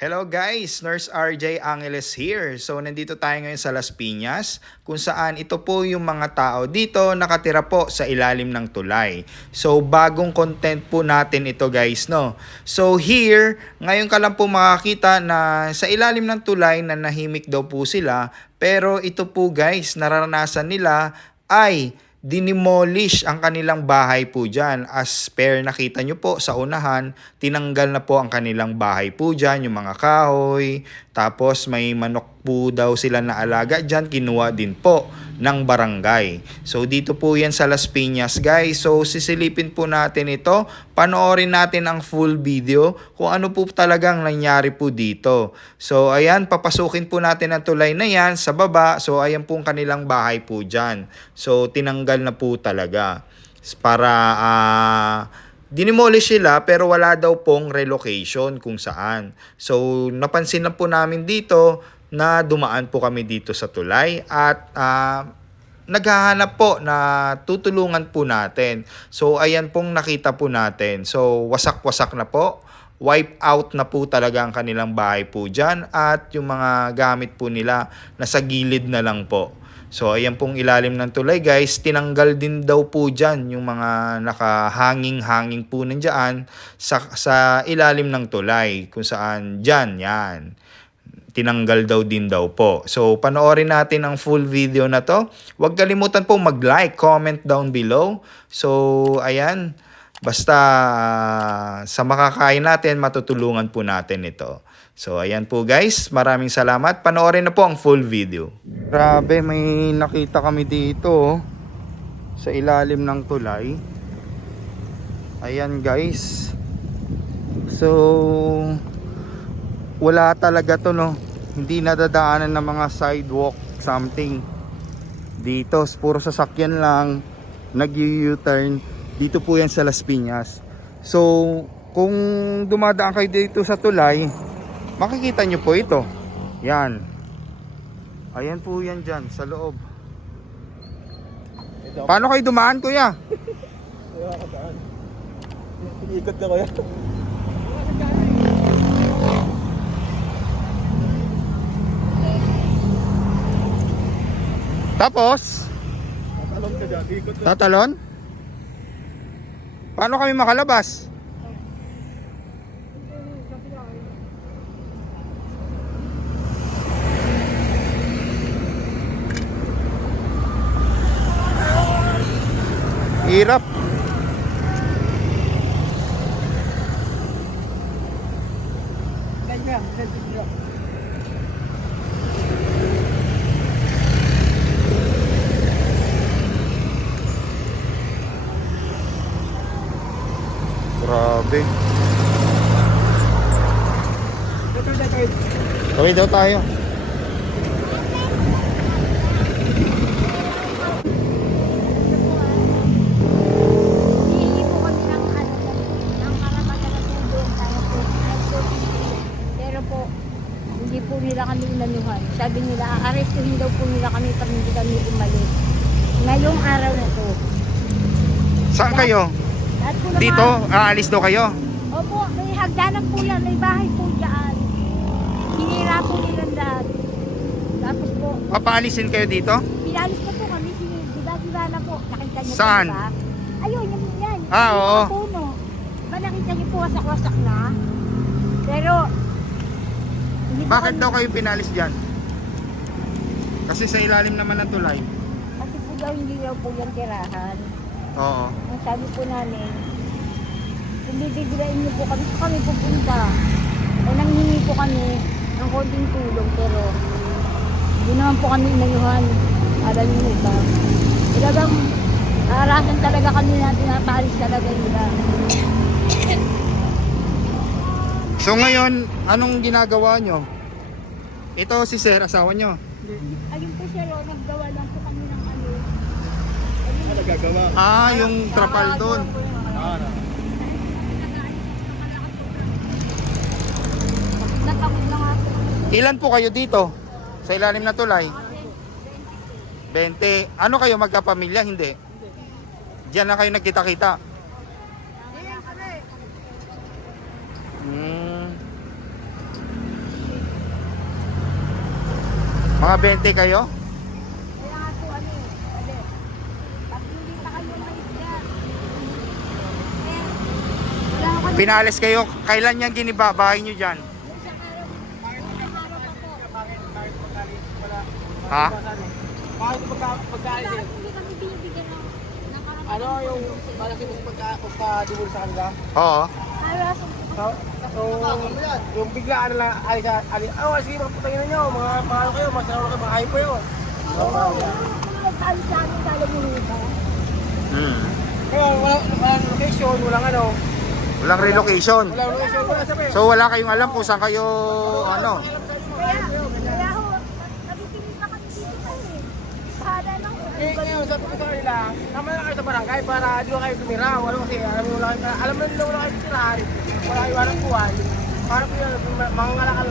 Hello guys, Nurse RJ Angeles here. So nandito tayo ngayon sa Las Piñas kung saan ito po yung mga tao dito nakatira po sa ilalim ng tulay. So bagong content po natin ito guys, no. So here, ngayon ka lang po makakita na sa ilalim ng tulay na nahimik daw po sila, pero ito po guys, nararanasan nila ay dinimolish ang kanilang bahay po dyan. As per nakita nyo po sa unahan, tinanggal na po ang kanilang bahay po dyan, yung mga kahoy. Tapos may manok po daw sila na alaga dyan, kinuha din po ng barangay. So dito po yan sa Las Piñas guys. So sisilipin po natin ito, panoorin natin ang full video kung ano po talagang nangyari po dito. So ayan, papasukin po natin ang tulay na yan sa baba. So ayan po ang kanilang bahay po dyan. So tinanggal na po talaga para dinimolish sila pero wala daw pong relocation kung saan. So napansin lang po namin dito na dumaan po kami dito sa tulay at naghahanap po na tutulungan po natin. So ayan pong nakita po natin. So wasak-wasak na po. Wipe out na po talaga ang kanilang bahay po dyan at yung mga gamit po nila nasa gilid na lang po. So ayan pong ilalim ng tulay guys, tinanggal din daw po dyan yung mga nakahanging-hanging po nandiyan sa ilalim ng tulay kung saan dyan yan. Tinanggal daw din daw po. So panoorin natin ang full video na to. Huwag kalimutan po mag-like, comment down below. So ayan, basta sa makakain natin, matutulungan po natin ito. So ayan po guys, maraming salamat. Panoorin na po ang full video. Grabe, may nakita kami dito sa ilalim ng tulay. Ayan guys. So wala talaga to, no. Hindi nadadaanan ng mga sidewalk something dito. Puro sasakyan lang nag-U-turn. Dito po yan sa Las Piñas. So kung dumadaan kayo dito sa tulay, makikita nyo po ito. Yan. Ayan po yan dyan sa loob. Paano kayo dumaan, kuya? Ikot na kuya. Tapos Tatalon ka dyan, ikot na. tatalon? Paano kami makalabas? Hirap. Grabe. Tawid daw tayo. Hihingi po kami ng ng karapatan na tulong tayo po. Pero po, hindi po nila kami inanuhan. Sabi nila, aarestuhin daw po nila kami pag hindi kami umalis. Ngayong araw na to. Saan kayo? Lahat po naman- Dito? Aalis daw kayo? Opo, may hagdanan po yan. May bahay po dyan. Hinira po nilang lahat. Tapos po, Papaalisin kayo dito? pinalis na po kami. Diba na po. Nakita niyo Saan? po, diba? Ayun, yan. Ah, Yung oo. mga puno. Diba nakita niyo po wasak-wasak na? Pero, hindi po Bakit kami- daw kayo pinalis dyan? Kasi sa ilalim naman ng tulay. Kasi po daw hindi daw po yung tirahan. Oo. Ang sabi po namin, kung bibiglain niyo po kami, kami pupunta. O nanghingi po kami ng konting tulong, pero hindi naman po kami inayuhan. Aral niyo ba? Talagang aarasan talaga kami na pinapaalis talaga nila. So ngayon, anong ginagawa nyo? Ito si Sir, asawa nyo. Ayun po siya, naggawa lang po kami ng ano. Ano nagagawa? Yung trapal doon. Natapos na nga po. Ilan po kayo dito? Sa ilalim na tulay? 20. Ano kayo, magkapamilya? Hindi. Diyan na kayo nagkita-kita. Mga 20 kayo? Kaya nga po ano eh. Pag hindi pa kayo maligyan. Eh, wala ko kanina. Pinalis kayo, kailan yan giniba? Bahay nyo dyan? Isang araw pa po. Bakit pagkalis wala? Ha? Bakit pagkaalis Bakit hindi kami binibigyan ng karapatan? ano yung malaki mas pagka-dibul sa kanila? Oo. Araw So, yung biglaan na lang, sige mga putangin nyo, mga ano kayo, mas ano kayo, mga hype kayo. Oo, nagkaalis sa amin dahil umuha. Hmm. Kaya walang location, walang ano, Walang relocation. walang location, wala sabi. So wala kayong alam kung saan kayo ano. Kaya ho, nagtitingin pa kami dito kami. Bahala lang. Ngayon, sabi ko sa kanila, sama na kayo sa barangay para di kayo tumira. Wala kasi, alam na nila wala kayo tirahan. Wala kayo walang buwan. Para po yun, mga ngalaka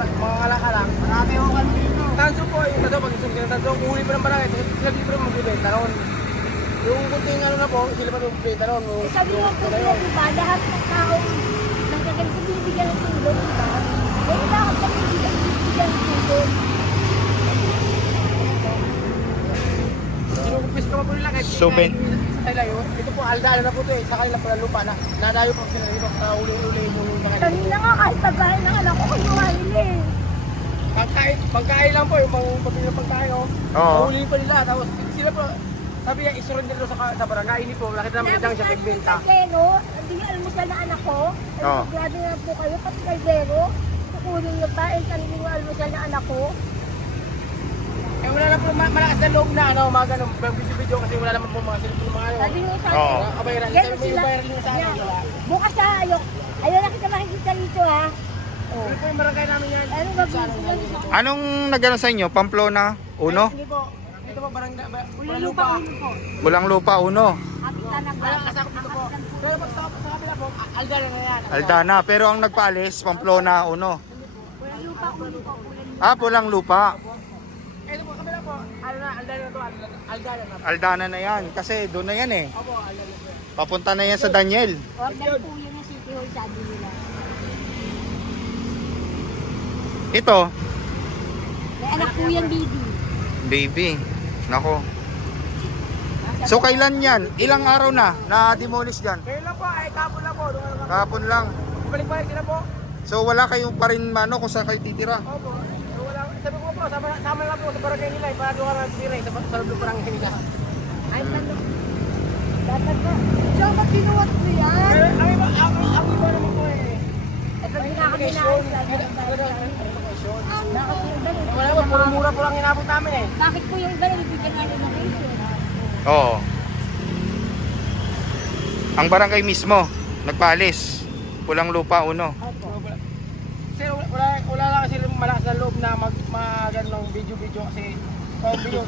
lang. Marami ako kami dito. Tanso po, yung tanso, pag isang sila tanso, uhuli pa ng barangay. Sila dito rin magbibenta noon. Yung kunting ano na po, sila pa magbibenta noon. Sabi mo po nila, diba, lahat ng tao ng kaganito binibigyan ng tulong, diba? Eh, bakit kami binibigyan ng tulong? Sinukumpis ka pa po nila kahit So, Ben- sa kanila yun. Ito po, aldala na po ito eh. Sa kanila pala lupa na. Nadayo po sila dito. Uli-uli yung mga kanila. Kanina nga, kahit pagkain ng anak ko, kinuha nila eh. Pagkain lang po, yung pabili ng pagkain, oh. Oo. Nahuli pa nila, tapos sila po, sabi niya, isurrender daw sa barangay, hindi po, nakita naman lang siya nagbenta. Kaldero, hindi niya almusal na anak ko. Oo. Grabe na po kayo, pati kaldero. Kukunin niyo pa, eh, kanina yung almusal na anak ko. Eh, wala na po, malakas na loob na, ano, mga ganun, video kasi wala naman po mga cellphone, mga ano. Sabi niyo sa Oo. akin, Kabayaran, ganun may sila. bayaran din sa akin, Yeah. wala. Bukas ha, ayaw na kita makikita dito ha. Oh. Ano po yung barangay namin yan? Ano ba bibigyan niyo? Anong nagano sa inyo? Pamplona? Uno? Hindi po, dito po barangay, Uli walang lupa lupa. ulo po. Bulang lupa, uno. Kapitan ng Wala kasakot dito po. Pero pag sa kabila po, Aldana na yan. Aldana, pero ang nagpaalis, Pamplona, uno. Walang lupa ulo po. Ah, bulang lupa. Ito po, kabila po, ano na, Aldana na to, Aldana na. Aldana na yan, kasi doon na yan eh. Opo, Aldana po. Papunta na yan sa Daniel. Order po yun ng City Hall, sabi nila. Ito, May anak po yan, baby. baby. Nako. So kailan yan? Ilang araw na na-demolish dyan? Ngayon lang po, ay kapon lang po. Kahapon lang. Balik-balik sila po. So wala kayong pa rin mano kung saan kayo titira? Opo. Wala, sabi ko po, sama lang po sa barangay nila. Para doon ka na tira sa loob ng barangay nila. Ay, tanong. Dapat ba? Diyan ba pinuwat mo yan? Pero ang iba naman po eh. Ito Location. Wala po, puro mura po lang inabot namin eh. Bakit po yung iba nabibigyan namin ng reason? Oo. Ang barangay mismo, nagpaalis. Pulang lupa, uno. Kasi wala lang kasi malakas na loob na mag-ano video kasi kung video,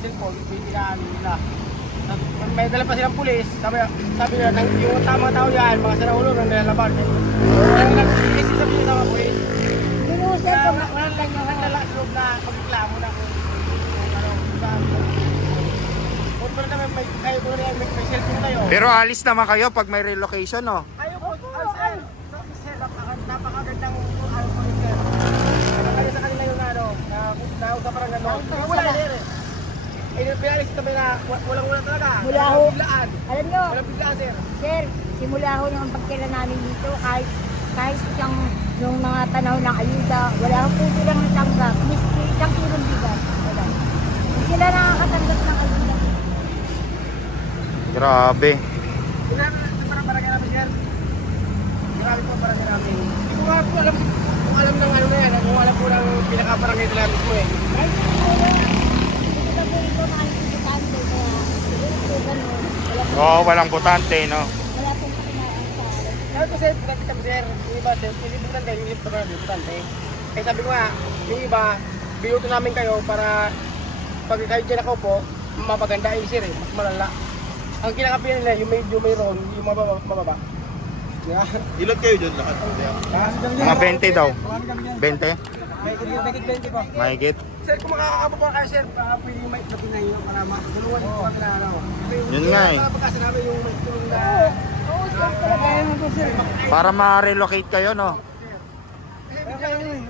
cellphone, binilaan nila. May dala pa silang pulis, sabi nila, yung tamang tao yan, mga saraulo nang nilalaban. Kaya nag-iisip sabi nila sa mga pulis. Binusay Kaya ko wala lang yung handalakas loob na magreklamo na kung ano, kung pala naman may cellphone kayo. Pero alis naman kayo pag may relocation, no? Ayaw po, sir. Sir, napakagandang ano po sir. Ano kayo sa kanila yung ano, na usapan ng gano'n. Wala sir eh. Eh, pinalis kami na walang talaga. Mula ho. Walang biglaan. Alam nyo, Walang biglaan sir. sir, simula ho ng pagkila namin dito, kahit yung mga panahon ng ayuda, wala akong puso lang natanggap. Miski isang kilong bigas. Wala. Hindi sila nakakatanggap ng ayuda. Grabe. Grabe na parang barangay namin sir. Grabe po barangay namin. Hindi ko nga po alam kung alam ng ano na yan. Kung alam po ng pinaka-barangay nila mismo eh. Ay, hindi ko po ito nakikitante kaya siguro po ganun. Oo, walang butante, no? Wala pong pakinaan sa akin. Sabi ko sir, butante kami sir. Yung iba sir, hindi butante, yung iba ba butante. Eh sabi ko nga, yung iba, binuto namin kayo para pag kayo dyan ako po, mapagandain sir eh, mas malala. Ang kinakapihan nila, yung may ron, yung mababa. Yeah. Ilan kayo dyan lahat? Mga 20 daw. 20? May 20 po. Mahigit? Sir, kung makakapa pa kayo sir, pwede yung may kapinay nyo para matulungan yung mga pinananaw. Yun nga eh. Pagkasa namin yung may tulong na... Oo, sir, talaga. Kaya naman po sir. Para ma-relocate kayo, no? Kasi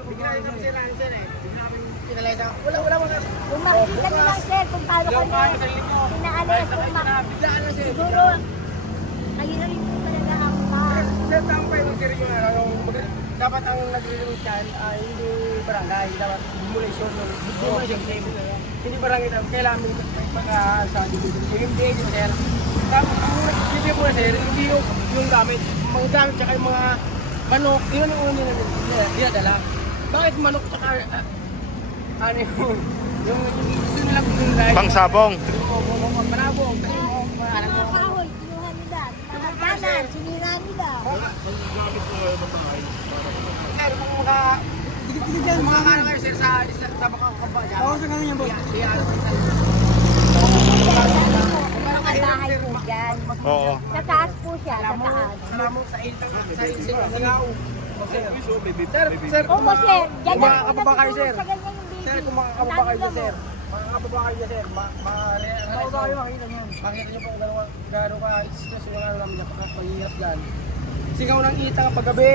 bigla namin sir, ano sir eh. Bigla namin pinalayas wala mo sir. Kung makikita nyo lang sir kung paano Yung kami sa inyo. pinaalis, kung Biglaan na sir. siguro, kayo na rin po talaga ang Sir, tama pa yung sir yung ano, dapat ang nag-release dyan ay hindi barangay, dapat demolition yung demolition team. Hindi barangay dapat, kailangan may pagka sa division. Yung MDA din sir. Tapos ang nag-release mo sir, hindi yung gamit, mga gamit tsaka yung mga manok, yun ang una dinadala. Bakit manok tsaka ano yung gusto nila kung Pangsabong. Panabong, kasi yung mga kahoy, kinuha nila, mga ganan, sinira nila. Sir, mga ano kayo sir sa baka kaba dyan. Oo, sa ganun yan boss. Mga bahay po dyan. Oo. Sa taas po siya, sa taas. Salamat sa iltang sa singaw. Sir, Oo sir, dyan lang po makakababa kayo sir. natutulog sa ganyan yung baby. Sir, kung makakababa kayo dyan, sir. Makakababa kayo dyan, sir. Makakababa kayo, makikita nyo. Makikita nyo po kung gano'n ka stress yung ano namin dyan. Pag-ihirap dyan. Sigaw ng itang paggabi.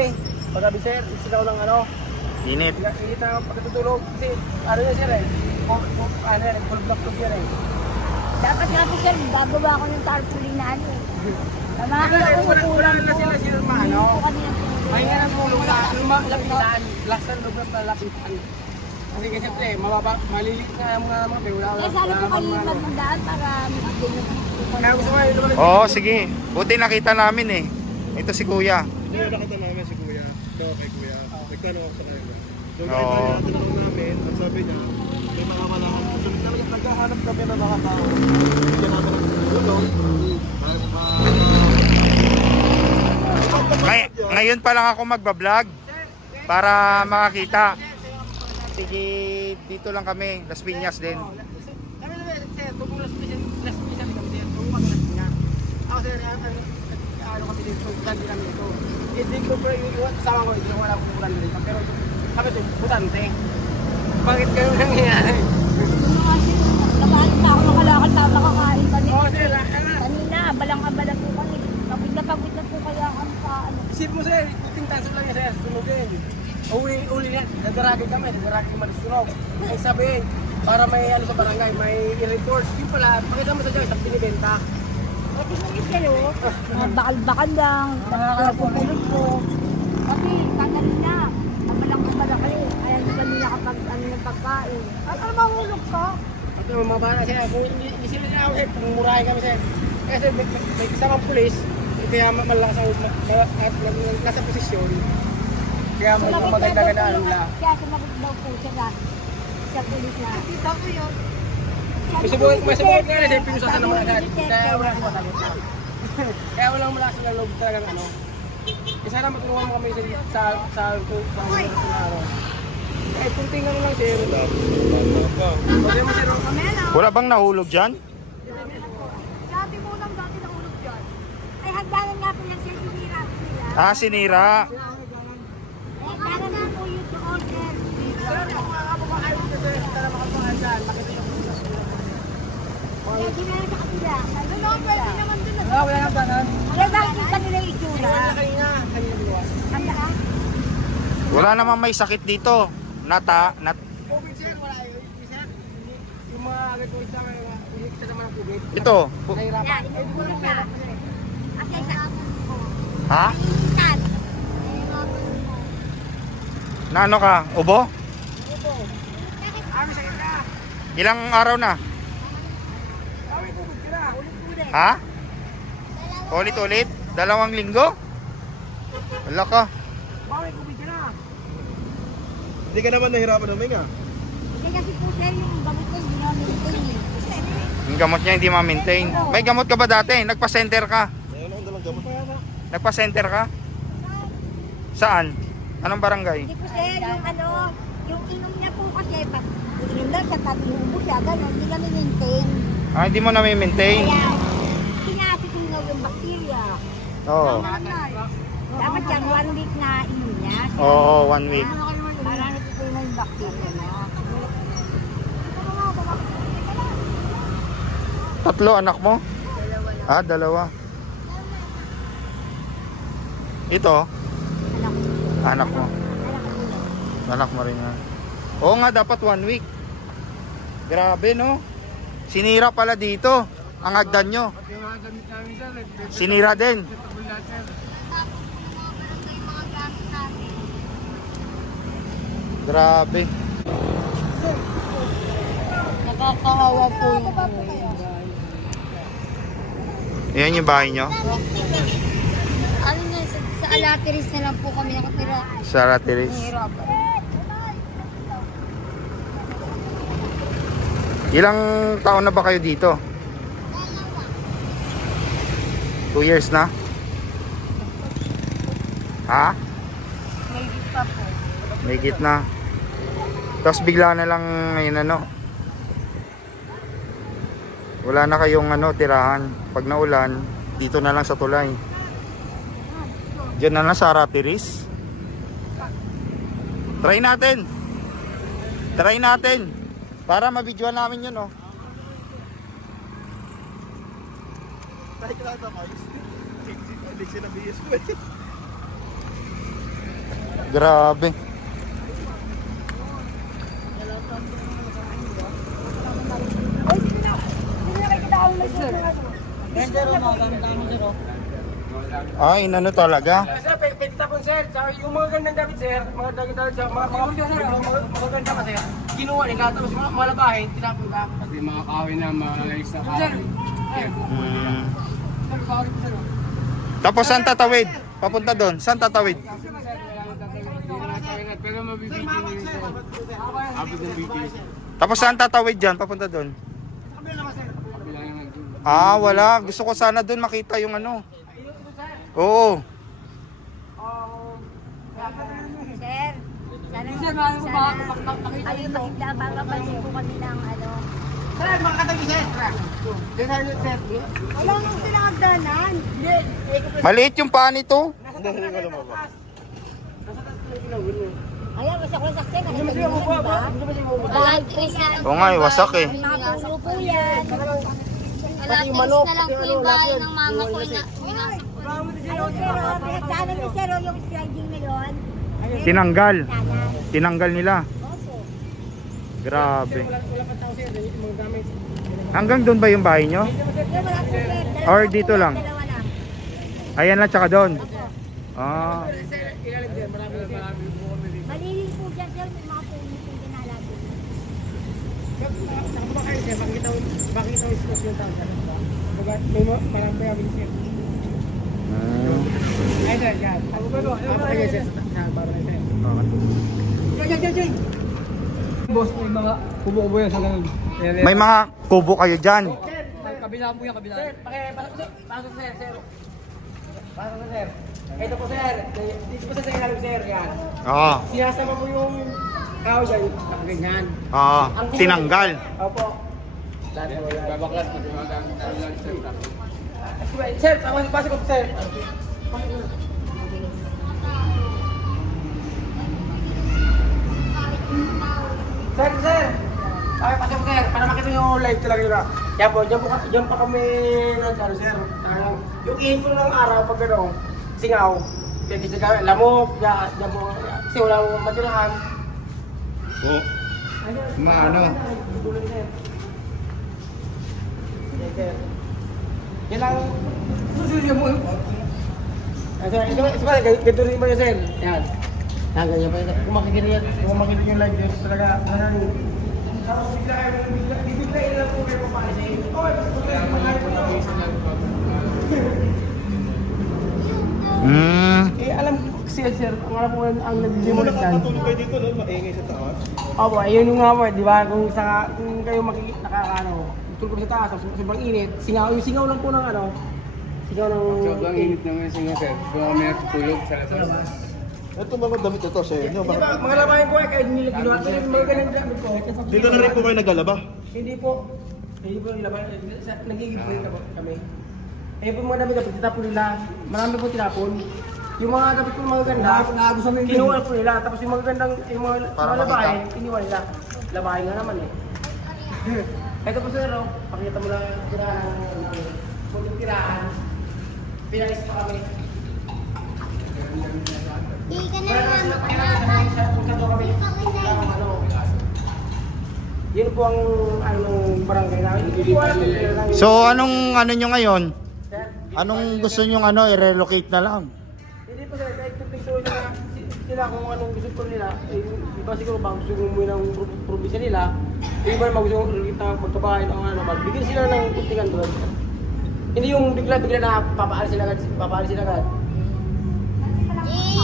Paggabi, sir. Sigaw ng ano. Init. Itang pagkatutulog. Kasi ano yan, sir eh. Ano yan, bulblak-tug yan eh. Dapat nga po sir, bababa ko ng tarpaulin na ano eh. Tama ka Wala na wala na sila sila maano. po kami ng May nga ng tulong sa lapitan. Laksan loob ng lapitan. Kasi kasi siyempre, malilit na ang mga pe. Wala Eh, sana po kayo magmandaan para makagay ng Kaya gusto ko yung lumalik. Oo, sige. Buti nakita namin eh. Ito si Kuya. Kuya, nakita namin si Kuya. Ito kay Kuya. Nagtanong ako sa kanya. Yung Oo. kaya tinanong namin, ang sabi niya, may mga malakas. Sabi namin, naghahanap kami ng mga tao. Bigyan namin ng tulong. Ngayon pa lang ako magbablog para makakita. Sige, dito lang kami, Las Piñas din. Kami naman, sir, tugong last pisan kami sir. Tugong kami last pisan. Ako sir, ano kami dito, butante kami dito. Hindi ko pero yung kasama ko, hindi wala akong butante dito. Pero kami ito, butante. Bakit ganun nangyayari? Nakain na ako nakalakal tama kakain kami. Oo sir, Kanina, balang-abala po kami. Pagod na po kaya kami sa ano. isip mo sir, itintaso lang yan sir, sunugin. Uli na, nadaragay kami, nadaragay malisunog. Ay sabihin, para may ano sa barangay, may i-report. Yung pala, pakita mo sa dyan, sa binibenta. Pati nangis kayo, mga bakal-bakal lang, napupulog po. Kasi kanina, nabalang-abala kayo. Kaya hindi kami nakapag ano ng pagkain. Ano mahulog ka? At yung mga bata sir, kung hindi sila niya ako sir, murahin kami sir. Kasi may kasamang pulis, kaya malakas ang at nasa posisyon. Kaya maganda-gandaan nila. Kaya sumagot daw po siya sa pulis na. Kita ko yun. May subukan nga na siya, pinusasan naman agad. Kaya wala siya masagot na. Kaya walang malakas ng loob talagang ano. Kasi sana matulungan mo kami sa ano. Eh, kunting ano lang sir. Pwede mo sir. Wala bang nahulog dyan? Dati mo lang dati nahulog dyan. Ay, hagdanan nga po yan sir, sinira. Ah, sinira. Hagdanan nga po yung order. Sir, kung makakababa kayo dito sir, sana makabangan dyan. Makita yung Kaya ginala sa kapila. Ano, pwede naman din na. wala nang tanan. Kaya nakikita nila yung itsura. Kanina binuwas. Ang lahat. Wala namang may sakit dito. COVID sir, wala yun. Sir, yung mga agad-agad sa mga ilikta sa mga COVID. Ito. Nahirapan. Yan, ito po siya. Kasi sa Ha? Insan. Na ano ka? Ubo? Kami sa kanya. Ilang araw na? Kami COVID ka na. Ha? Ulit-ulit? 2 linggo? Wala ka. Kami COVID ka na. Hindi ka naman nahirapan ng nga. Hindi kasi po siya yung gamit ko, hindi namin ito eh. Yung gamot niya hindi ma-maintain. May gamot ka ba dati? Nagpa-center ka? Ayun akong dalang gamot. Nagpa-center ka? Saan? Anong barangay? Hindi po siya yung ano, yung inom niya po kasi pag inom lang siya, tatinubo siya, gano'n, hindi kami maintain. Ah, hindi mo na maintain. Kaya, pinatitingaw yung bakterya. Oo. Dapat yan, 1 week na inom niya. Oo, 1 week. Para natitino yung bakterya niya. 3 anak mo? Ah, 2. Ito, Anak ko. anak mo. Anak mo rin yan. Oo nga, dapat 1 week. Grabe, no? Sinira pala dito ang hagdan nyo. Pati yung mga gamit namin sir, Sinira din. lahat sir. Grabe. Nakakahawa po yung Ayan yung bahay nyo. ano na, sa Alateris na lang po kami nakatira. Sarah Teres. Nahihirapan. Ilang taon na ba kayo dito? 2 years na? Ha? May pa po. May gitna. Tapos bigla na lang ngayon ano. Wala na kayong ano, tirahan. Pag naulan, dito na lang sa tulay. Diyan na lang sa Aratiris. Try natin. Try natin. Para mabidyoan namin yun, oh. Tayo ka na guys. Hindi sila BS ko eh. Grabe. Ay, inano talaga? Sir, pwede tapon sir, tsaka yung mga gandang damit sir, mga gandang damit sir, mga ganda pa sir, kinuha nila, tapos mga labahin, tinapon ba? Pati mga kahoy na malayos na Sir, kahoy. Hmm. sir, bawal po sir. Tapos saan tatawid? Papunta doon. Saan tatawid? Pero mabibigyan nyo ito. Abot ng bigay. Tapos saan tatawid dyan? Papunta doon. Kabila yung nag- Ah, wala. Gusto ko sana doon makita yung ano. Oo. Sir, sana ayun makita para pansin po kami ng ano. Sir, mga katabi sir. Sir, sir. Wala nang silang hagdanan. Hindi, Maliit yung paa nito. nasa taas na lumabas. Nasa taas na lumabas. Ayan, basta ko sakse. Hindi mo siya umupo, bro. Hindi mo siya umupo. Alateris na lang. Oo nga, wasak eh. Mga puno po yan. Pati yung manok, na lang pati po ano, yung lahat bahay yun. ng mama ko na winasok ko. Ayun, sir, pinagdaanan ni sir, yung sliding na yun. Tinanggal. Danan. Tinanggal nila. Opo. Grabe. Wala pa tao sir, yung mga gamit. Hanggang doon ba yung bahay nyo? Sir, wala po sir. Dalawa Or po dito lang? Dalawa lang. Ayan lang, tsaka doon. Opo. Ah. Sir, ilalim sir, marami po kami dito. Malilim po dyan sir, may mga puno po dinalagin. Nakababa kayo sir, bakit ito is yung tao sir? May marami pa yung sir. Ay sir, yan. Ako kayo sir, sa baro na sir. Yan. Boss, may mga kubo-kubo yan sa ganun. May mga kubo kayo dyan. Sir, Kabila po yan, kabila. sir, pasok sir, sir. Pasok na sir. Ito po sir, dito po sa ilalim sir, yan. Oo. Sinasama po yung kao dyan, nakaganyan. Oo. Tinanggal. Opo. Babaklas, pati mga gamit na lang sir. Sir, pasok po sir. Sir. Ay, pasok sir, para makita yung live talaga yun. Diyan pa kami nag-ano sir. Yung ihin po ng araw pag ano, singaw. Pwede sa gawin, lamok, diyan po. Kasi wala mo matirahan. Oo. Maano? Tulad sir. Yes, sir. Yan lang. Susunod mo. Ay, sir, ganito rin mo yun, sir. Yan. Yan, ganyan pa yun. Kung makikita yung live yun, talaga, tapos biglain lang po kayo papalisin. Okay, alam ko kasi, sir, ang alam ko ang nag-demolish yan. Nakatulog kayo dito, no? Maingay sa taas. Opo, ayun yung nga po, di ba? Kung kayo nakakaano, tulog sa taas, sobrang init, yung singaw lang po ng ano, singaw ng... Sobrang init naman yung singa sir. Kung kami natutulog sa labas. Ito mga damit ito sa inyo. Di ba, mga labahin po kahit nila ginawa, pero yung mga ganun damit po. Dito na rin po kayo naglalaba. Hindi po nilaban, nagigibay na po kami. Ayun po yung mga damit na tinapon nila, marami po tinapon. Yung mga damit po mga ganda, kinuha po nila, tapos yung mga gandang, yung mga labahin, iniwan nila. Labahin nga naman eh. Ito po sir, oh, pakita mo lang yung tirahan. Kung tirahan, pinalis pa kami. Hindi ka na Wala naman na tirahan, kung saan kami. Yun po ang ano ng barangay namin. Hindi po alam yung So anong ano nyo ngayon? Sir, Anong gusto nyo i-relocate na lang? hindi po sir, kahit tupito sila kung anong gusto po nila, eh, iba siguro ba gusto mo ng probinsya nila, yung iba naman gusto magkabahay ng ano, magbigyan sila ng kuntingan doon. Hindi yung bigla-bigla na papaalis sila agad.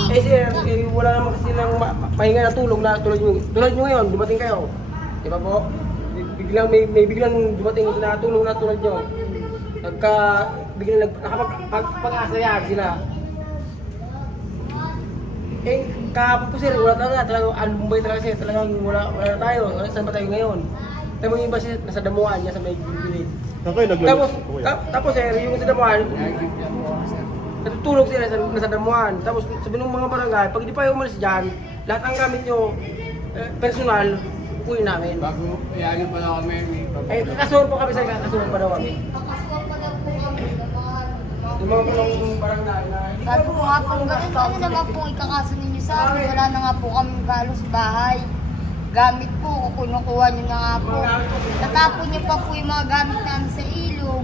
Eh sir, wala naman kasi silang mahinga na tulong na tulad nyo ngayon, dumating kayo. Di ba po? Biglang may biglang dumating na tulong na tulad nyo. Biglang nakapag-asayag sila. Eh, kahapon po sir, wala talagang alumbay talaga sir, talagang wala na tayo. Saan ba tayo ngayon? Tapos yung iba sir, nasa damuhan niya sa may gilid. Saan kayo naglalaro? Tapos sir, yung sa damuhan, natutulog sila nasa damuhan. Tapos sabi ng mga barangay, pag hindi pa kayo umalis dyan, lahat ang gamit nyo, personal, punin namin. Bago, iyanin pa lang kami. Eh, kakasuhan po kami sir, kakasuhan pa daw kami. Yung mga punong barangay na, Sabi ko nga po, ganito, ano naman po ikakaso ninyo sa amin? Wala na nga po kami galos bahay. Gamit po, kinukuha nyo na nga po. Tatapon nyo pa po yung mga gamit namin sa ilog.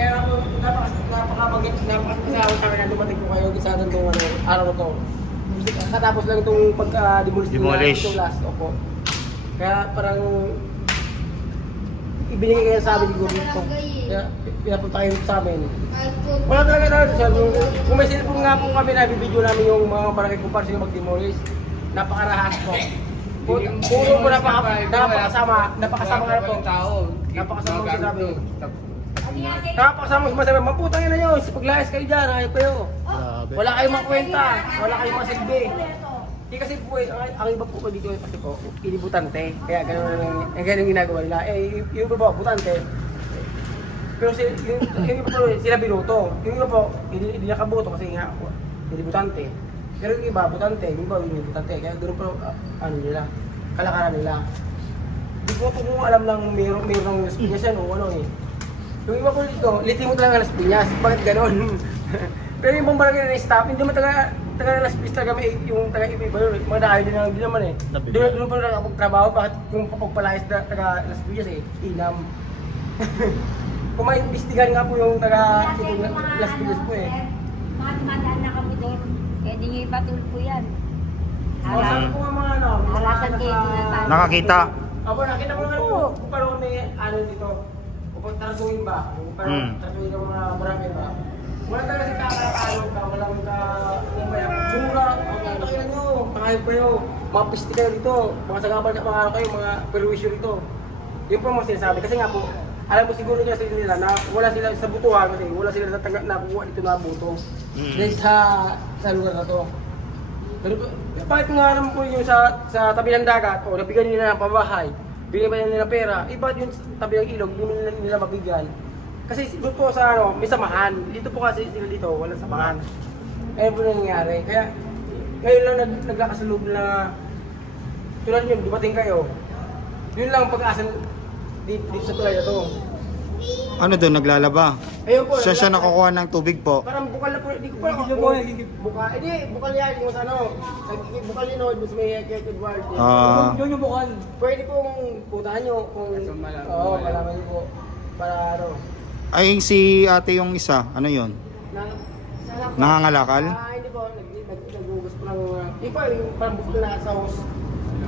kaya po, napakasawang kami na dumating po kayo sa ganitong araw na to. Katapos lang itong pagka-demolish itong last, opo. Kaya parang ibinigay kayo sa amin siguro dito. Kaya pinapunta kayo sa amin. Wala talaga na sir. Kung may cellphone nga po kami na bibidyo namin yung mga barangay kung paano sila mag-demolish. Napakarahas po. Puro po napakasama nga po. Napakasama ko sinabi. Napakasama ko sinabi, maputang ina nyo, paglayas kayo dyan, ayaw kayo. Wala kayong makwenta, wala kayong masilbi. Hindi kasi po, ang iba po dito kasi po, inibutante. Kaya ganun ginagawa nila. Eh, yung iba po, butante. Pero yung iba po, sila binuto. Yung iba po, hindi nakabuto kasi nga, hindi butante. Pero yung iba, butante. Yung iba, hindi butante. Kaya ganoon po, ano nila, kalakaran nila. Hindi ko po kung alam lang mayroong Las Piñas yan o ano eh. Yung iba po dito, litimot lang ang Las Piñas. Bakit gano'n? Pero yung ibang barangay na stop, hindi mo taga Las Piñas talaga may yung taga iba yun. Mga dahil din naman eh. Doon po na trabaho, bakit yung kapagpalayas na taga Las Piñas eh, inam. Kung may imbestigan nga po yung taga Las Piñas po eh. Mga tumadaan na kami doon. Pwede nyo ipatul po yan. Saan po ang mga ano? Alasan kayo tinatawag. Nakakita. Ako, nakita ko naman kung paano may ano dito. Kung taratuin ba? Kung paano taratuin ng mga barangay ba? Wala talaga si kakakalo ka, walang mura, ang takilan nyo, pakayag kayo, mga pisti kayo dito, mga sagabal ka, mga ano kayo, mga perwisyo dito. Yun po ang mga sinasabi, kasi nga po, alam mo siguro nila sa nila na wala sila sa butuhan kasi wala sila nakuha dito na buto. Dahil sa lugar na to. Pero bakit nga naman po yung sa tabi ng dagat, o nabigyan nila ng pabahay, bigyan ba nila pera, iba yung tabi ng ilog, hindi nila mabigyan. Kasi doon po sa ano, may samahan. Dito po kasi sila dito, wala samahan. Ayun po nangyayari. Kaya ngayon lang nagkakasalub na tulad nyo, dumating kayo. Yun lang ang pag-asa dito sa tulay na to. Ano doon, naglalaba? Ayun po. Siya nakukuha ng tubig po. Parang bukal na po, hindi ko pa ako. Bukal, hindi, bukal yan, yung sa ano. Bukal yun, no, mas may Kate Edward. Yun yung bukal. Pwede pong puntahan nyo kung... Oo, malaman nyo po. Para ano. Ay, si ate yung isa, ano yun? Nangangalakal? Hindi po, naghugas po ng... Yung po, yung parang bukal na sa hose.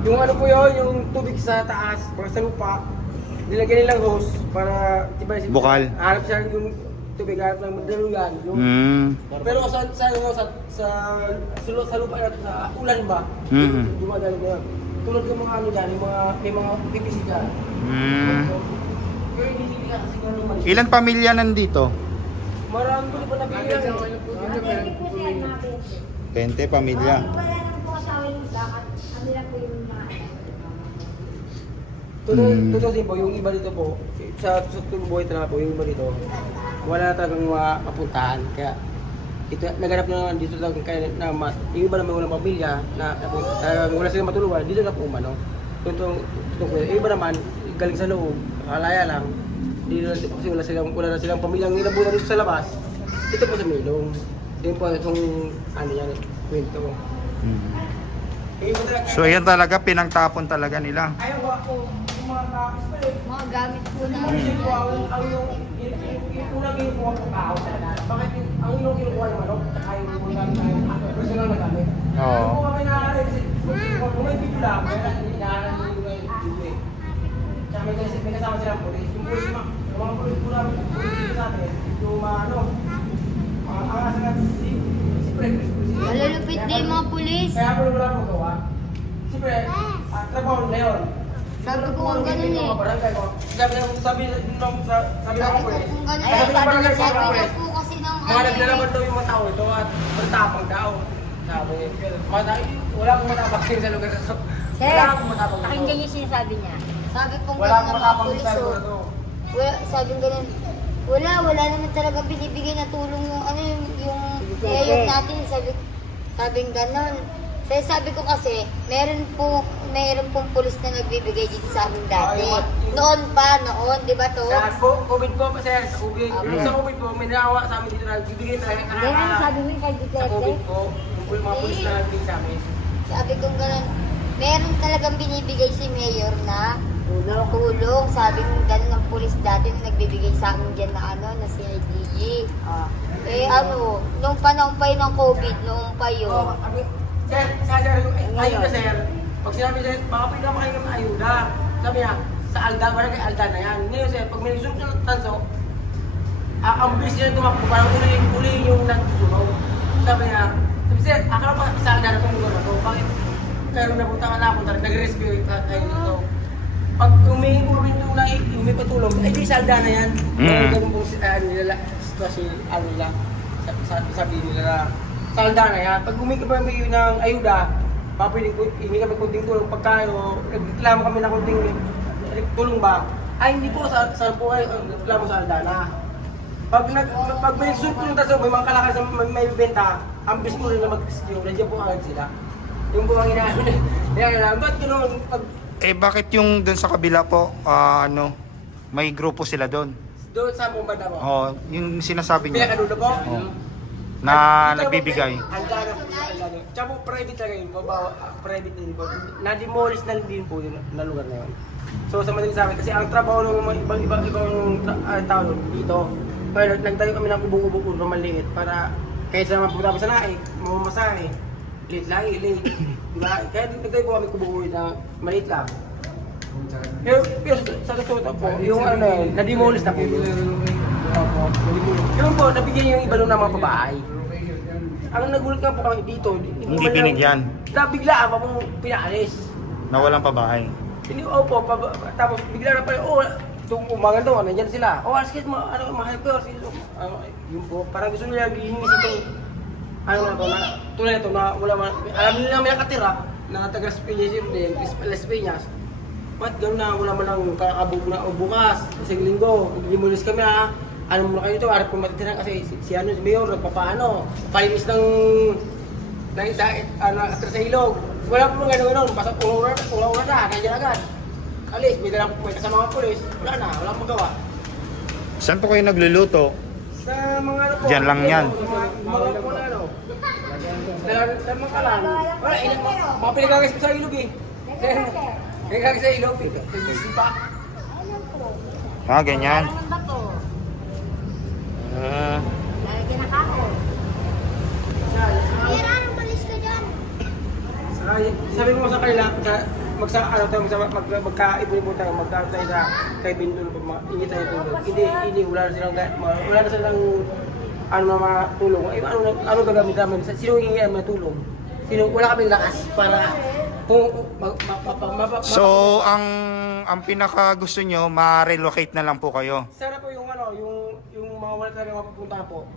Yung ano po yun, yung tubig sa taas, para sa lupa. Nilagyan nilang hose para... Diba, Bukal? Harap siya yung tubig, harap ng madaluyan. Pero sa lupa at sa ulan ba? Dumadalo na yun. Tulad ng mga ano dyan, may mga PPC dyan. Pero hindi ka kasi kung naman. Ilan pamilya nandito? Marami ko na nabigyan. Pwede po siya mga 20 pamilya. Wala naman po asawa yung dakat. Ano lang po yung mga Totoo din po, yung iba dito po, sa tubuhay talaga po, yung iba dito, wala na talagang mapuntahan. Kaya ito, naganap na dito lang kaya na yung iba naman walang pamilya, na wala silang matulungan, dito na po umano. Yung iba naman, galing sa loob, kalaya lang. Kasi wala na silang pamilyang inabutan dito sa labas. Ito po sa Milong. Yun po itong ano yan, kwento. Yung iba talaga. So ayan talaga, pinangtapon talaga nila. Ayaw ba ako, yung mga tapos pa eh. Mga gamit po Yung namin. kinukuha, yung unang kinukuha ko tao talaga. Bakit ang unang kinukuha yung manok, tsaka yung unang personal na gamit. Oo. Kung kami nakakalit, kung may video lang, kaya hindi nakakalit yung video eh. Tsaka may kasama silang polis. Yung polis, yung mga polis po namin, polis dito sa amin, yung mga ano, ang asa nga si Fred. Malulupit din mga pulis. Kaya po wala akong magawa. Siyempre, trabaho na yun. Sabi ko kung ganun eh. Sabi nung sabi Sabi ako ko eh. kung ganun Ay, eh. sabi ng Sabi barangay ko po kasi ng mga naglalaban daw yung mga tao ito at matapang daw. Sabi, wala akong matapang sa lugar na to. Sir, Wala akong matapang na pakinggan to. niyo sinasabi niya. Sabi kong Wala ganun akong ng mga matapang pulis sa lugar oh. na to. Sabi ganun. Wala naman talaga binibigay na tulong yung ano yung mayor natin. Sabing ganun. Kaya sabi ko kasi, meron pong pulis na nagbibigay dito sa amin dati. Noon, di ba to? Sa COVID po pa sir, sa COVID. Yung sa COVID po, may naawa sa amin dito na bibigay talaga Hindi na sabi mo yung kay sa Duterte. COVID po, yung mga pulis na nagbigay sa amin. Sabi ko ganun, meron talagang binibigay si Mayor na tulong. Sabi ko ganun ng pulis dati na nagbibigay sa amin dyan na ano, na si IDG. Eh ano, nung panahon pa yun ng COVID, noong pa yun. Sir, ayuda sir. Pag sinabi sir, baka pwede naman kayo ng ayuda. Sabi niya, sa Alda, barangay Alda na yan. Ngayon sir, pag may susunod ng tanso, ang bilis niya tumakbo, parang uli yung nagsusunog. Sabi niya, sir, akala pa sa Alda na itong lugar na to. Bakit? Pero napunta ka na, nag-rescue tayo dito. Pag humingi po rin yung humingi patulong, eh di sa Alda na yan. Ganun po nila, sitwasyon nila. Sabi nila na, sa Alda na yan. Pag humingi pa kami ng ayuda, hindi kami kunting tulong. Pagka nagreklamo kami ng kunting tulong ba? Ay, hindi po, sa po ay reklamo sa Aldana. Pag may susunod po ng taso, may mga kalakas na may benta, ang bis mo rin na mag-rescue, nandiyan po agad sila. Yung po ang inaano na, ba't gano'n? Bakit yung dun sa kabila po, may grupo sila doon? Doon sa buong banda po. Oh, yung sinasabi niya. Pinakadulo po. Oh. Na nagbibigay. Aldana po. Tsaka po, private talaga yun. Private din po. Na-demolish na din po yun na lugar na yun. So sa madaling sa amin, kasi ang trabaho ng mga ibang tao dito, kaya nagtayo kami ng ubong-ubong na maliit para kahit sa naman pumunta sa naik, mamamasahe, late. Diba? Kaya nagtayo po kami kubukuhin na maliit lang. Pero sa totoo po, yung na-demolish na po yun. Opo, na-demolish. Yun po, nabigyan yung iba ng mga babae. Ang nagulat nga po kami dito, Hindi binigyan. Biglaan pa pong pinaalis. Na walang pabahay. Hindi, opo, tapos bigla na pala, itong umangan daw, nandyan sila. Alas kahit mahal ko, yun po, parang gusto nila hihingis itong, tulad ito na wala man, alam nila may nakatira, na taga Las Piñas, ba't gano'n na wala man lang kakabog na bukas, kasi linggo, gimulis kami ha, alam mo na kayo ito, harap ko matitira kasi si Mayor, nagpapaano, palinis ng nakatira sa ilog. Wala po gano'n, basta ula na, nandiyan agad. Alis, may kasama mga polis, wala na, wala magawa. Saan po kayo nagluluto? Sa mga ano po, Diyan lang yan. Mga po na ano. Sa mga kalan, wala, mga pinagagas sa ilog eh. Pinagagas sa ilog, pa. Ganyan. Parang ba to? Lalagyan na kako. Sabi ko sa kanila, magkaibon-ibon tayo, magkakatay sa kay Bindul, ingit tayo tulog. Hindi, wala na silang mga tulong. Ano gagamit namin? Sino hingi namin tulong? Wala kaming lakas para kung So, ang pinaka gusto nyo, ma-relocate na lang po kayo. sana po yung mga wala talaga mapupunta po.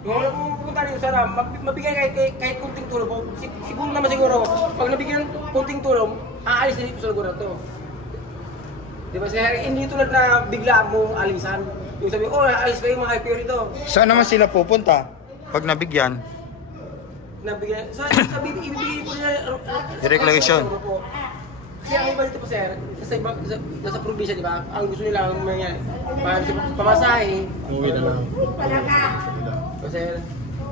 Yung wala pong pupunta rin, sana mabigay kahit kunting tulong po. Siguro, pag nabigyan ng kunting tulong, aalis na dito sa lugar na to. Diba sir, hindi tulad na bigla mong alisan. Yung sabi, alis kayo mga hyper ito. Saan naman sila pupunta? Pag nabigyan? Nabigyan, ibibigay po nila Direct location. Kasi ang iba dito po sir, nasa probinsya di ba? Ang gusto nila, para sa pamasahe. Uwi na lang. Sir,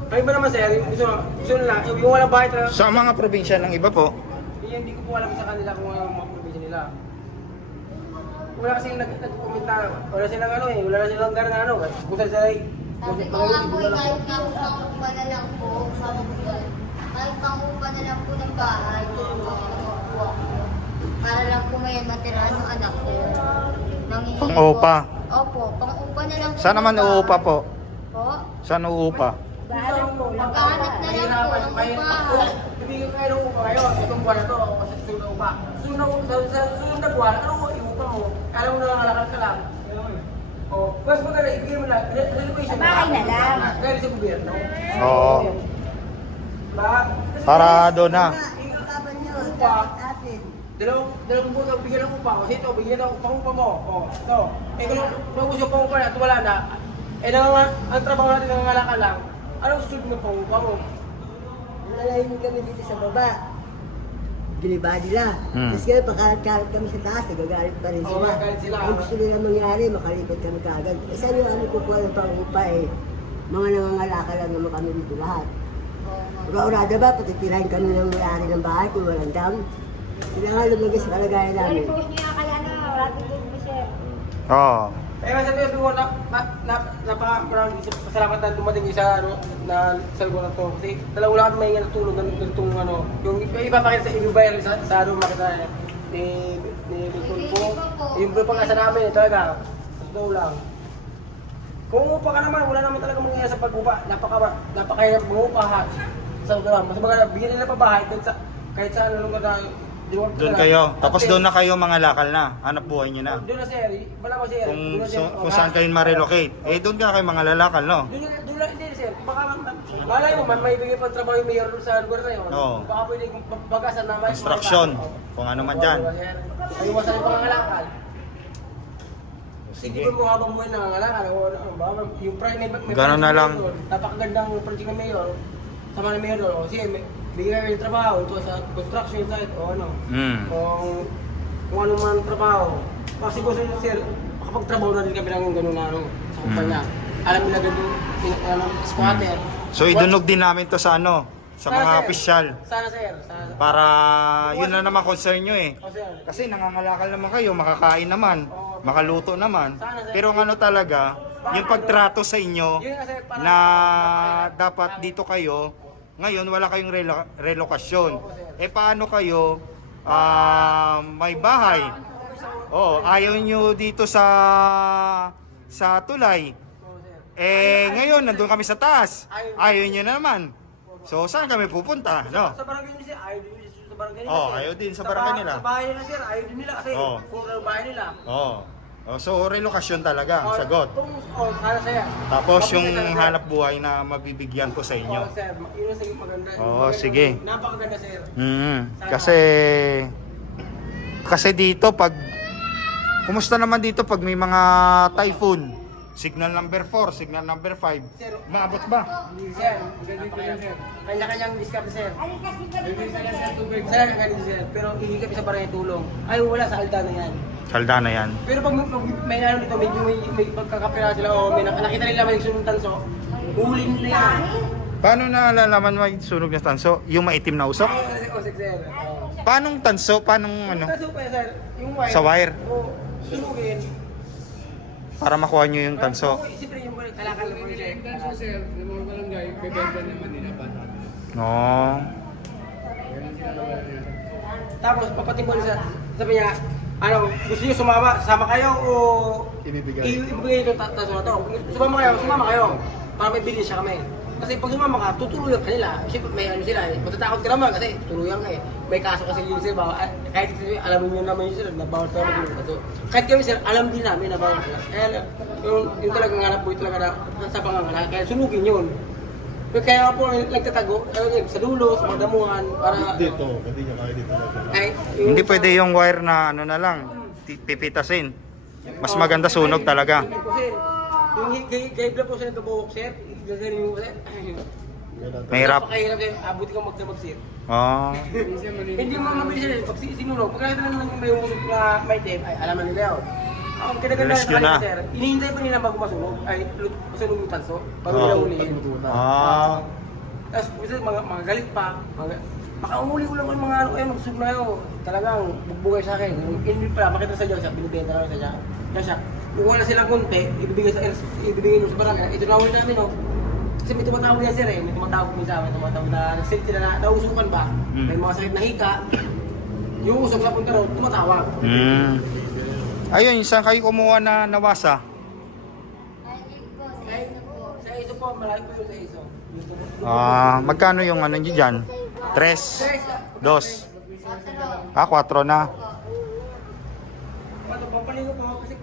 Ay ba naman sir, yung gusto nila, yung walang bahay talaga. Sa mga probinsya ng iba po, Hindi ko po alam sa kanila kung ano yung mga probinsya nila. Wala kasi nag-komenta, wala silang ano eh, wala silang ganang ano. Gusto sila eh. Sabi ko nga po, kahit pangupa na lang po, sabi ko yan, kahit pangupa na lang po ng bahay, tulungan ko naman po ako. Para lang po may matirahan ng anak ko. Nangihingi Pang-upa? po. Opo, pang-upa na lang po. saan naman ng bahay. uupa po? Po? Saan uupa? Magkahanap na lang po ng upa. Bibigyan kayo ng upa ngayon, itong buwan na to, o sa susunod na upa. Susunod na buwan, ano mo iupa mo? Alam mo na nakalakad ka lang. O, mas maganda, ibigyan mo na, renovation Sa bahay na lang. Galing sa gobyerno. Oo. Ba? Para doon na. Upa. Dalawang buwan bigyan ng upa. Kasi ito, bigyan ng pangupa mo. O, ito. Eh, kung naubos yung pangupa na, ito wala na. Eh, ang trabaho natin nangangalaka lang. Anong susunod ng pangupa mo? Nalayin kami dito sa baba. Giniba nila. Hmm. Tapos kaya pakalat-kalat kami sa taas, nagagalit pa rin Oo, sila. nagagalit sila. Ang gusto nila mangyari, makalipat kami kaagad. Eh saan yung kami kukuha ng pangupa eh? Mga nangangalaka lang naman kami dito lahat. Ura-urada ba, patitirahin kami ng mayari ng bahay kung walang dam? Sila nga lumagay sa kalagayan namin. Post niya kaya na, wala tingin mo sir. Oo. Eh, sabi ko, napaka-maraming pasalamat na dumating kayo sa, ano, sa lugar na to. Kasi dalawa lang kami may tulong ng ganitong, ano, yung ipapakita sa i-bayar sa ano, makita ni Tulpo. Yung pag-asa namin, talaga, totoo lang. Kung umupa ka naman, wala naman talaga mangyayari sa pag-upa. Napakahirap mag-upa ha. Sa totoo lang, mas maganda, bigyan nila pa bahay kahit sa ano lugar na Doon kayo. Tapos doon na kayo mga lakal na. Hanap buhay nyo na. Doon na sir, wala ba sir? Kung saan kayo ma-relocate. Eh doon ka kayo mga lalakal, no? Doon lang, hindi sir. Baka, malay mo, may bigay pa trabaho yung mayor sa lugar na yun. Oo. Baka pwede pag-asa na may... Construction. Kung ano man dyan. Ayuwasan yung pangangalakal. Sige. Sige. Kung mo habang buhay nangangalakal, baka yung may Ganun na lang. Napakagandang project ng mayor. Sama ng mayor doon. Kasi bigyan kayo yung trabaho ito sa construction site o ano. Kung ano man trabaho. Kasi po sir, makapagtrabaho na rin kami ng gano'n na ano, sa kumpanya. Alam nila gano'n, squatter. So idunog din namin to sa ano? Sa Sana, mga sir. opisyal. Sana sir. Sana. Para yun na naman concern nyo eh. O sir. Kasi nangangalakal naman kayo, makakain naman, makaluto naman. Pero ang ano talaga, yung pagtrato sa inyo Yun nga sir, parang... na dapat dito kayo, ngayon wala kayong relokasyon. Eh paano kayo may bahay? Oh, ayaw nyo dito sa tulay. Eh ngayon nandun kami sa taas. Ayaw nyo na naman. So saan kami pupunta, no? Sa barangay nila sir, ayaw din sa barangay nila. Oh, sir. ayaw din sa barangay nila. Sa bahay nila sir, ayaw din nila kasi Oh. kung ano bahay nila. Oh. So relokasyon talaga ang sagot. Sana sir. Tapos Mabuti yung sana, sir. hanap buhay na mabibigyan ko sa inyo. Oo sir, yun ang sige maganda. Oo, sige. Napakaganda sir. Kasi dito pag kumusta naman dito pag may mga typhoon? Signal number 4, signal number 5. Sir, Maabot ba? sir, ganito yan sir. Kanya-kanyang diskarte sir. Sir, ganito sir. Pero hindi kami sa barangay tulong. Ay wala sa Aldana yan. Salda na yan. Pero pag may ano dito, medyo may pagkakapira sila o may nakita nila may sunod tanso, uhuli nila yan. Paano nalalaman mo yung sunog na tanso? Yung maitim na usok? O sir. Paanong tanso? Paanong ano? Tanso pa yan sir. Yung wire. Sa wire? O, sunugin. Para makuha nyo yung tanso. Siyempre yung kalakal naman siya. Yung tanso sir, ng mga barangay, bebenta naman nila pa. No. Tapos papatimbang siya. Sabi niya, ano, gusto niyo sama kayo o ibibigay ito tanso na to. Kung sumama kayo. Para may bilhin siya kami. Kasi pag sumama ka, tutuluyan ka nila. Kasi may ano sila eh. Matatakot ka naman kasi tutuluyan ka eh. May kaso kasi yun sir, kahit alam niyo naman yun sir, na bawal tayo mag-inom kaso. Kahit kami sir, alam din namin na bawal ka. Kaya yung talagang hanap po talaga na sa pangangalan. Kaya sunugin yun. Kaya po nagtatago, sa dulo, sa mga damuhan, para... Dito, hindi niya kaya dito. Kahit Hindi pwede yung wire na ano na lang, pipitasin. Mas maganda sunog talaga. Kasi yung gave lang po sa nagkabuhok sir, gaganin mo sir. Mahirap. Napakahirap sir, abot ka magdamag sir. Oh. Hindi mo mabilis sir, pag sinunog, pagkakita na naman may umusok na may tape, ay alam na nila yun. Ang kinaganda sa Rescue kanila na. sir, hinihintay pa nila bago masunog, ay masunog yung tanso, bago Oh. nila ulihin. Ah. Tapos minsan mga galit pa. Makauli ko lang yung mga ano kayo, magsug na kayo. Talagang bugbugay sa akin. Hindi pala, makita sa Diyos, binibenta namin sa Diyos. Kaya siya, kung wala silang konti, ibibigay nyo sa barangay. Ito na ulit namin, no? Kasi may tumatawag yan sir eh, may tumatawag minsan, may tumatawag na nag-safety na nausukan ba? May mga sakit na hika. Yung usok sa punta road, tumatawag. Ayun, saan kayo kumuha na nawasa? Ayun po, sa isa po. Sa iso po, malaki po yung sa iso. Magkano yung ano nyo dyan? 3? 2? 4. 4 na. Pampaligo po kasi,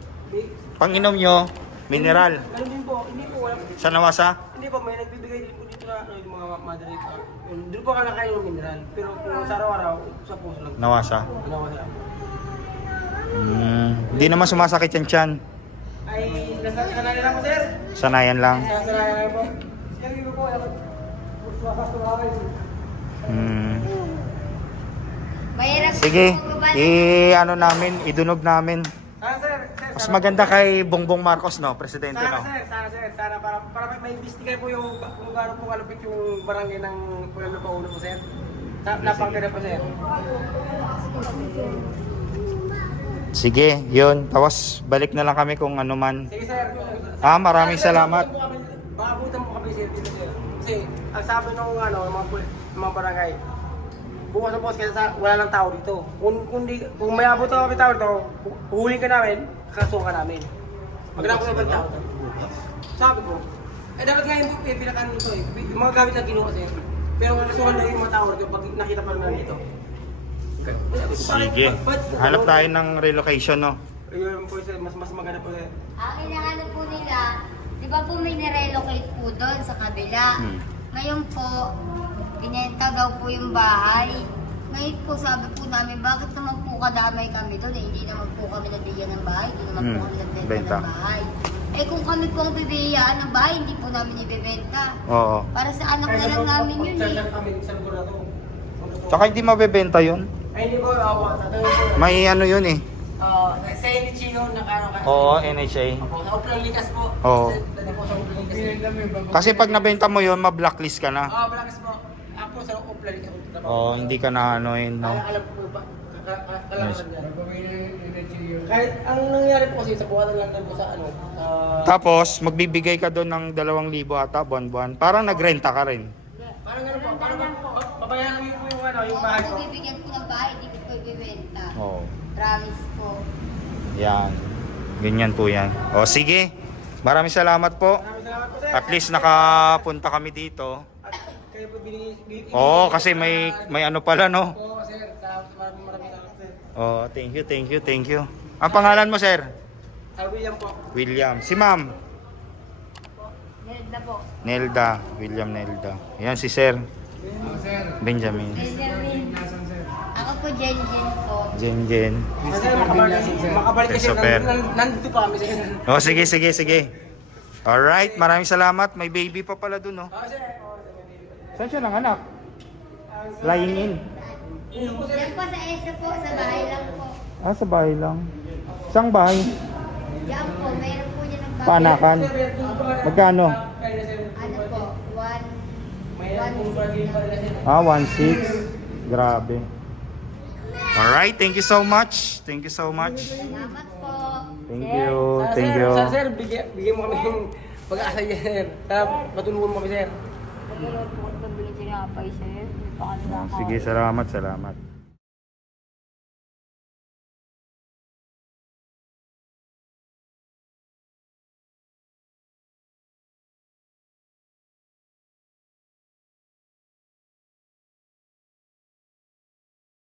Panginom nyo, mineral. ganun din po, hindi po, wala. Sa nawasa? Hindi po, may nagbibigay din po dito na yung mga mother rate. Doon po kalakain yung mineral. Pero kung sa araw-araw, sa puso lang. Nawasa. Ginawa sila. Hindi naman sumasakit yan tiyan. Ay, sanay lang po sir. Sanayan lang. Sanay lang po. Sige po, Mahirap Sige, po magbalik. ano namin, idunog namin. sir. Mas maganda kay Bongbong Marcos, no? Presidente, Sana no? sir, sana para may imbestigahan po yung kung gaano po kalupit yung barangay ng Pueblo Paulo po sir. Napagkada po sir. Sige, yun. Tapos balik na lang kami kung ano man. Sige sir. Maraming salamat. Makabutan mo kami sir dito sir. Kasi ang sabi ng mga barangay, bukas na boss kasi wala nang tao dito. Kung may abot na kami tao dito, huhuling ka namin, kasuhan ka namin. Magkano ko na tao dito? Sabi ko, dapat nga yung pinakaano nito eh. Yung mga gamit na kinuha sir. Pero kasuhan na yung mga tao dito pag nakita pa rin dito. Sige. Hanap tayo ng relocation, no? Ayun po sir, mas maganda po sir. Ang inahanap po nila, di ba po may nirelocate po doon sa kabila? Ngayon po, binenta daw po yung bahay. Ngayon po sabi po namin, bakit naman po kadamay kami doon? Hindi naman po kami nabigyan ng bahay, hindi naman po kami nagbenta Benta. ng bahay. Kung kami po ang bibigyan ng bahay, hindi po namin ibebenta. Oo. Para sa anak na lang namin yun eh. Kami sa lugar na to. Tsaka hindi mabebenta yun. Ay hindi po, sa tayo po. May ano yun eh. Sa Inichino, nakano ka. Oo, NHA. Opo, sa Uplang Likas po. Oo. Dali po sa Uplang Likas. Kasi pag nabenta mo yun, ma-blacklist ka na. Blakas po. Ako sa Uplang Likas. Oo, hindi ka na ano yun, no? Alam po ba? Yes. Kahit ang nangyari po kasi sa buwan lang po sa ano. Tapos, magbibigay ka doon ng 2,000 ata buwan-buwan. Parang nagrenta ka rin. Parang ano po, parang babayaran mo po yung ano, yung bahay Kung ko. bibigyan po ng bahay, hindi ko po ibebenta. Oo. Promise po. Yan. Ganyan po yan. O, sige. Maraming salamat po. Maraming salamat po sir. At least nakapunta kami dito. At kayo po binigay. Oo, kasi may ano pala, no? Oo sir, maraming salamat sir. Oh, thank you. Ang pangalan mo, sir? William po. William. Si ma'am? Nelda po. Nelda. William Nelda. Yan si sir. Benjamin. Benjamin. Ako po, Jen po. Jen. Kasi makabalik kasi Christopher. nandito pa kami sir. Oh, sige. Alright, maraming salamat. May baby pa pala dun, oh. Oo sir. Saan siya nanganak? Lying in. Yan po sa ESA po, sa bahay lang po. Sa bahay lang. Isang bahay? Yan po, mayroon po dyan ng bahay. Paanakan? Magkano? Ano po, 1,600. 1,600. Grabe. Alright, thank you so much. Salamat po. Thank you. Sana sir, bigyan mo kami yung pag-asa sir. Matulungan mo kami sir. Pagkakaroon po kung pabili sinapay sir. Sige, salamat.